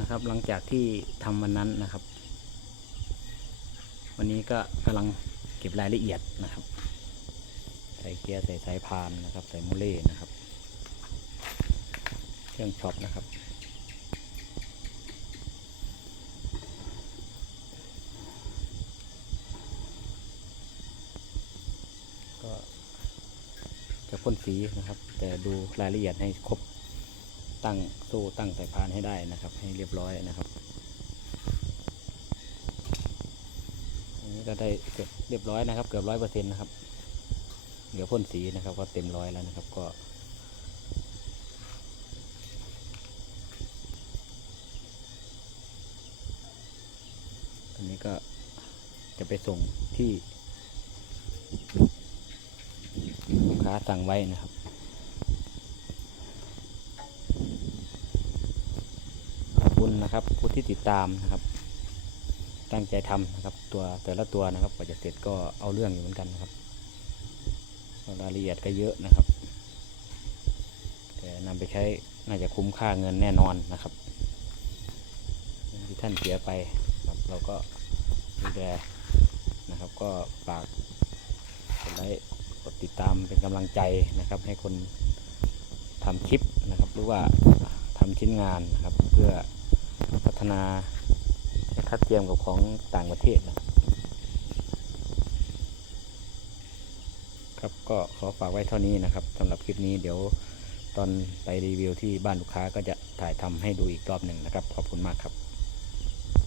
นะครับ หลังจากที่ทำวันนั้นนะครับ วันนี้ก็กำลังเก็บรายละเอียดนะครับ ใส่เกียร์ใส่สายพานนะครับ ใส่โมเล่นะครับ เครื่องช็อปนะครับก็จะพ่นสีนะครับ แต่ดูรายละเอียดให้ครบ ตั้งโซ่ตั้งสายพานให้ได้นะครับ ให้เรียบร้อยนะครับอันนี้ก็ได้เสร็จเรียบร้อยนะครับ เกือบร้อยเปอร์เซ็นต์นะครับเหลือพ่นสีนะครับก็เต็มร้อยแล้วนะครับก็อันนี้ก็จะไปส่งที่ลูกค้าสั่งไว้นะครับ ขอบคุณ นะครับผู้ที่ติดตามนะครับ ตั้งใจทำนะครับ ตัวแต่ละตัวนะครับกว่าจะเสร็จก็เอาเรื่องอยู่เหมือนกันนะครับรายละเอียดก็เยอะนะครับ แต่นำไปใช้น่าจะคุ้มค่าเงินแน่นอนนะครับที่ท่านเสียไปครับเราก็ดูแลนะครับ ก็ฝากกดไลค์กดติดตามเป็นกำลังใจนะครับ ให้คนทำคลิปนะครับ หรือว่าทำชิ้นงานนะครับเพื่อ นาให้ทัดเทียมกับของต่างประเทศนะครับก็ขอฝากไว้เท่านี้นะครับสำหรับคลิปนี้เดี๋ยวตอนไปรีวิวที่บ้านลูกค้าก็จะถ่ายทำให้ดูอีกรอบหนึ่งนะครับ ขอบคุณมากครับ